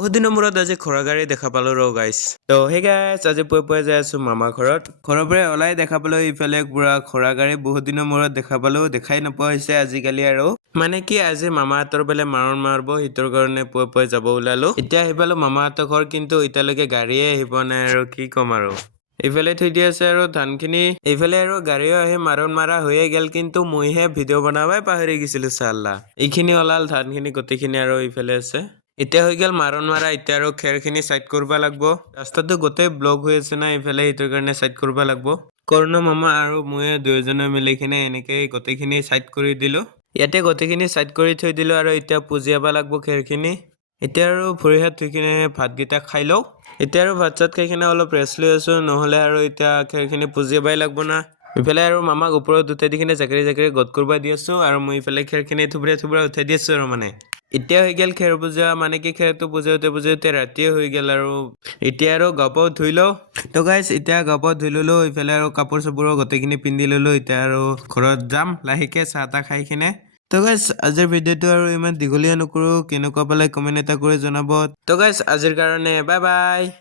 বহুত দিনৰ মূৰত আজি খৰা গাড়ী দেখা পালো ৰ গাইছ তো হে গাইছ আজি পুৱাই যাই আছো মামা ঘৰত ঘৰৰ পৰা ওলাই দেখা পালো ইফালে পুৰা খৰা গাড়ী বহুত দিনৰ মূৰত দেখা পালো দেখাই নোপোৱা হৈছে আজিকালি আৰু মানে কি আজি মামাহঁতৰ বোলে মাৰণ মাৰিব সিটোৰ কাৰণে পুৱাই যাব ওলালো এতিয়া আহি পালো মামাহঁতৰ ঘৰ কিন্তু এতিয়ালৈকে গাড়ীয়ে আহিব নাই আৰু কি ক'ম আৰু এইফালে থৈ দি আছে আৰু ধানখিনি এইফালে আৰু গাড়ীও আহি মাৰণ মাৰা হৈয়ে গেল কিন্তু মইহে ভিডিঅ' বনাবই পাহৰি গৈছিলো চাল্লা এইখিনি ওলাল ধানখিনি গোটেইখিনি আৰু এইফালে আছে এতিয়া হৈ গেল মাৰণ মাৰা এতিয়া আৰু খেৰখিনি সাইড কৰিব লাগিব ৰাস্তাটো গোটেই ব্লক হৈ আছে না ইফালে ইটোৰ কাৰণে সাইড কৰিব লাগিব কৰ্ণ মামা আৰু মই দুইজনে মিলি কিনে এনেকৈ গোটেইখিনি সাইড কৰি দিলো ইয়াতে গোটেইখিনি সাইড কৰি থৈ দিলো আৰু এতিয়া পুজিয়াব লাগিব খেৰখিনি এতিয়া আৰু ভৰি হাত ধুই কিনে ভাতকেইটা খাই লওঁ এতিয়া আৰু ভাত চাত খাই কিনে অলপ ৰেষ্ট লৈ আছো নহ'লে আৰু এতিয়া খেৰখিনি পুজিয়াবই লাগিব না ইফালে আৰু মামাক ওপৰত উঠাই দি কিনে জাকৰি গদ কৰিব দি আছো আৰু মই ইফালে খেৰখিনি থুবৰা উঠাই দি আছো আৰু মানে এতিয়া হৈ গেল খেৰ পুজা মানে কি খেৰটো পুজাওতে ৰাতিয়ে হৈ গেল আৰু এতিয়া আৰু গা-পা ধুই লওঁ তো গাইছ এতিয়া গা-পা ধুই ললো ইফালে আৰু কাপোৰ চাপোৰ গোটেইখিনি পিন্ধি ললো এতিয়া আৰু ঘৰত যাম লাহেকে চাহ তাহ খাই কিনে তো গাইছ আজিৰ ভিডিঅ'টো আৰু ইমান দীঘলীয়া নকৰো কেনেকুৱা পালে কমেণ্ট এটা কৰি জনাব তো গাইছ আজিৰ কাৰণে বাই বাই